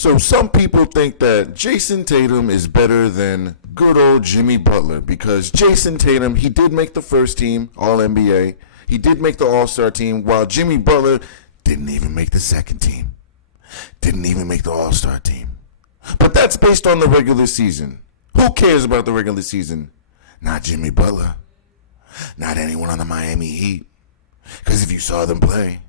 So some people think that Jason Tatum is better than good old Jimmy Butler because Jason Tatum, he did make the first team, All-NBA. He did make the All-Star team, while Jimmy Butler didn't even make the second team. Didn't even make the All-Star team. But that's based on the regular season. Who cares about the regular season? Not Jimmy Butler. Not anyone on the Miami Heat. Because if you saw them play,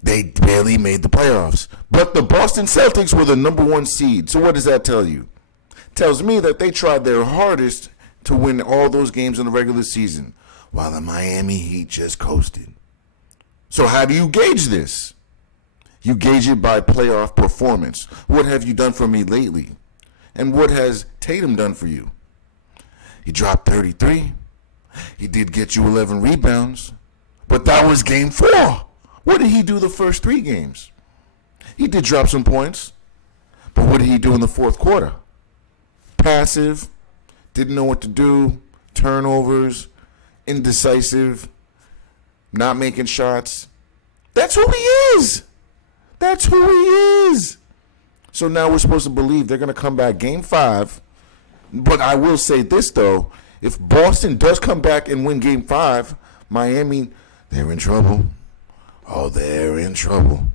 they barely made the playoffs. But the Boston Celtics were the number one seed. So what does that tell you? It tells me that they tried their hardest to win all those games in the regular season, while the Miami Heat just coasted. So how do you gauge this? You gauge it by playoff performance. What have you done for me lately? And what has Tatum done for you? He dropped 33. He did get you 11 rebounds. But that was game 4. What did he do the first 3 games? He did drop some points. But what did he do in the fourth quarter? Passive, didn't know what to do, turnovers, indecisive, not making shots. That's who he is. That's who he is. So now we're supposed to believe they're going to come back game 5. But I will say this, though. If Boston does come back and win game 5, Miami, they're in trouble. Oh, they're in trouble.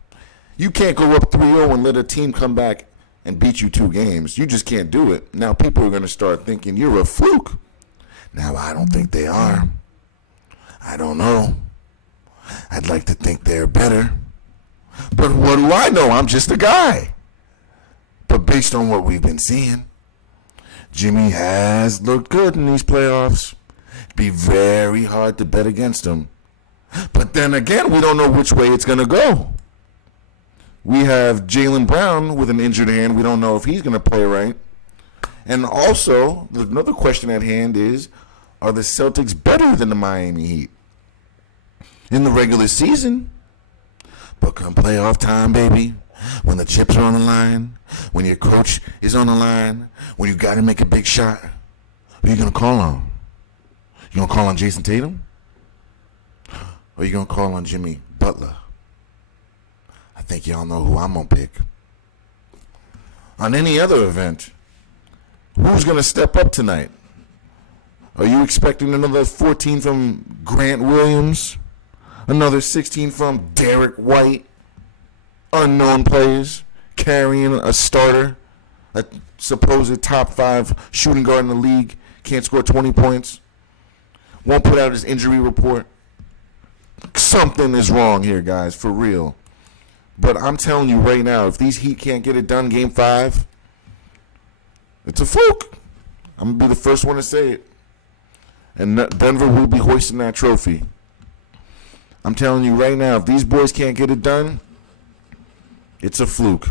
You can't go up 3-0 and let a team come back and beat you 2 games. You just can't do it. Now people are going to start thinking you're a fluke. Now I don't think they are. I don't know. I'd like to think they're better. But what do I know? I'm just a guy. But based on what we've been seeing, Jimmy has looked good in these playoffs. It'd be very hard to bet against him. But then again, we don't know which way it's going to go. We have Jaylen Brown with an injured hand. We don't know if he's going to play right. And also, another question at hand is, are the Celtics better than the Miami Heat? In the regular season, but come playoff time, baby, when the chips are on the line, when your coach is on the line, when you got to make a big shot, who are you going to call on? You going to call on Jason Tatum? Or are you going to call on Jimmy Butler? I think y'all know who I'm going to pick. On any other event, who's going to step up tonight? Are you expecting another 14 from Grant Williams? Another 16 from Derek White? Unknown players carrying a starter, a supposed top 5 shooting guard in the league, can't score 20 points, won't put out his injury report. Something is wrong here, guys, for real. But I'm telling you right now, if these Heat can't get it done game 5, it's a fluke. I'm going to be the first one to say it. And Denver will be hoisting that trophy. I'm telling you right now, if these boys can't get it done, it's a fluke.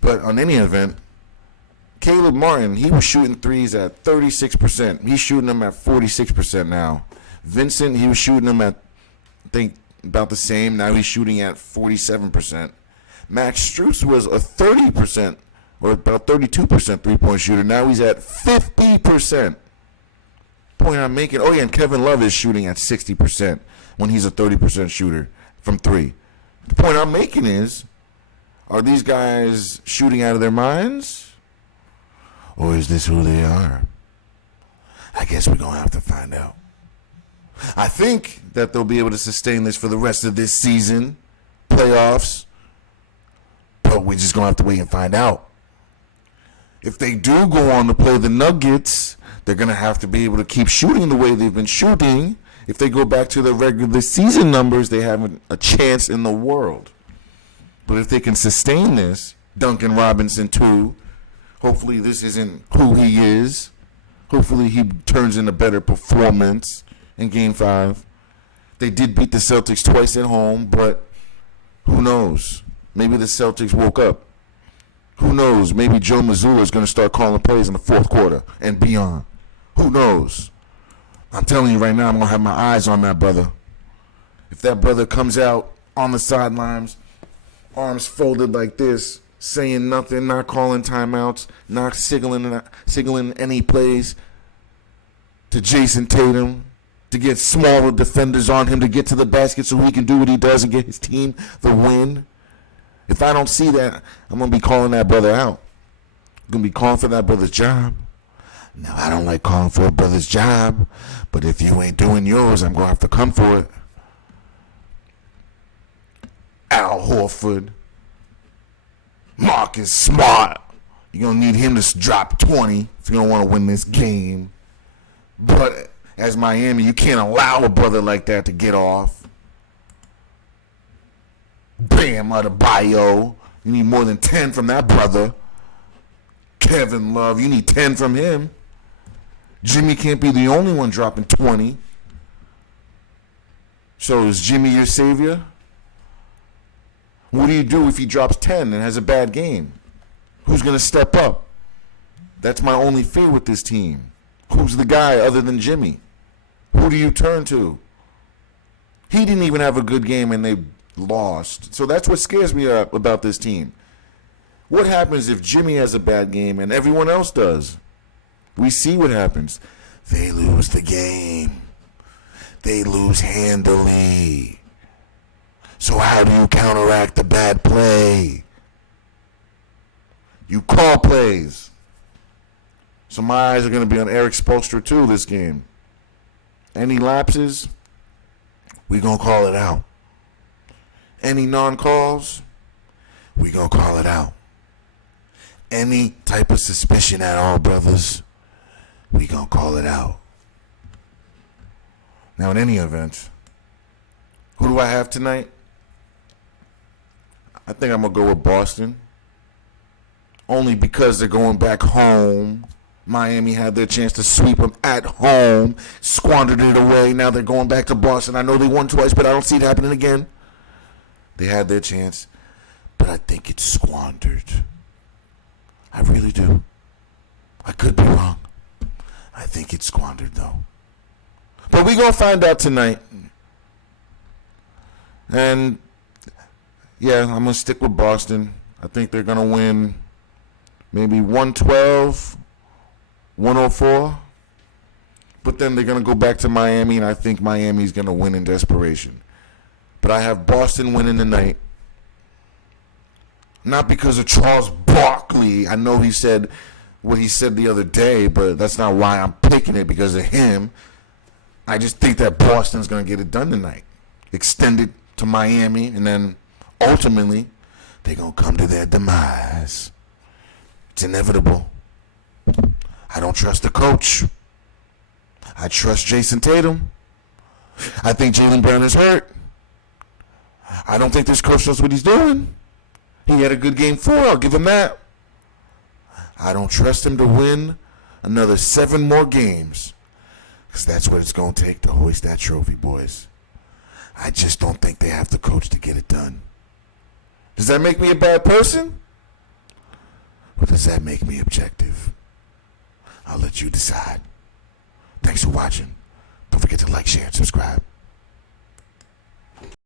But on any event, Caleb Martin, he was shooting threes at 36%. He's shooting them at 46% now. Vincent, he was shooting them at, I think, about the same. Now he's shooting at 47%. Max Strus was a 30% or about 32% three-point shooter. Now he's at 50%. Point I'm making, oh yeah, and Kevin Love is shooting at 60% when he's a 30% shooter from 3. The point I'm making is, are these guys shooting out of their minds? Or is this who they are? I guess we're going to have to find out. I think that they'll be able to sustain this for the rest of this season, playoffs, but we're just going to have to wait and find out. If they do go on to play the Nuggets, they're going to have to be able to keep shooting the way they've been shooting. If they go back to the regular season numbers, they have a chance in the world. But if they can sustain this, Duncan Robinson too, hopefully this isn't who he is. Hopefully he turns in a better performance in Game 5. They did beat the Celtics twice at home, but who knows? Maybe the Celtics woke up. Who knows? Maybe Joe Mazzulla is going to start calling plays in the fourth quarter and beyond. Who knows? I'm telling you right now, I'm going to have my eyes on that brother. If that brother comes out on the sidelines, arms folded like this, saying nothing, not calling timeouts, not signaling any plays to Jason Tatum, to get smaller defenders on him to get to the basket so he can do what he does and get his team the win, If I don't see that, I'm going to be calling that brother out. I'm going to be calling for that brother's job. Now, I don't like calling for a brother's job, but if you ain't doing yours, I'm going to have to come for it. Al Horford. Marcus Smart. You're going to need him to drop 20 if you don't want to win this game. But as Miami, you can't allow a brother like that to get off. Bam Adebayo. You need more than 10 from that brother. Kevin Love, you need 10 from him. Jimmy can't be the only one dropping 20. So is Jimmy your savior? What do you do if he drops 10 and has a bad game? Who's going to step up? That's my only fear with this team. Who's the guy other than Jimmy? Who do you turn to? He didn't even have a good game and they lost. So that's what scares me about this team. What happens if Jimmy has a bad game and everyone else does? We see what happens. They lose the game. They lose handily. So how do you counteract the bad play? You call plays. So my eyes are going to be on Eric Spoelstra too this game. Any lapses, we going to call it out. Any non-calls, we going to call it out. Any type of suspicion at all, brothers, we going to call it out. Now, in any event, who do I have tonight? I think I'm going to go with Boston. Only because they're going back home. Miami had their chance to sweep them at home, squandered it away. Now they're going back to Boston. I know they won twice, but I don't see it happening again. They had their chance, but I think it's squandered. I really do. I could be wrong. I think it's squandered, though. But we're going to find out tonight. And, yeah, I'm going to stick with Boston. I think they're going to win maybe 112, 104. But then they're going to go back to Miami, and I think Miami's going to win in desperation. But I have Boston winning tonight. Not because of Charles Barkley. I know he said what he said the other day, but that's not why I'm picking it, because of him. I just think that Boston's going to get it done tonight. Extend it to Miami, and then ultimately they're going to come to their demise. It's inevitable. I don't trust the coach. I trust Jason Tatum. I think Jaylen Brown is hurt. I don't think this coach knows what he's doing. He had a good game 4. I'll give him that. I don't trust him to win another 7 more games, because that's what it's going to take to hoist that trophy, boys. I just don't think they have the coach to get it done. Does that make me a bad person? Or does that make me objective? I'll let you decide. Thanks for watching. Don't forget to like, share, and subscribe.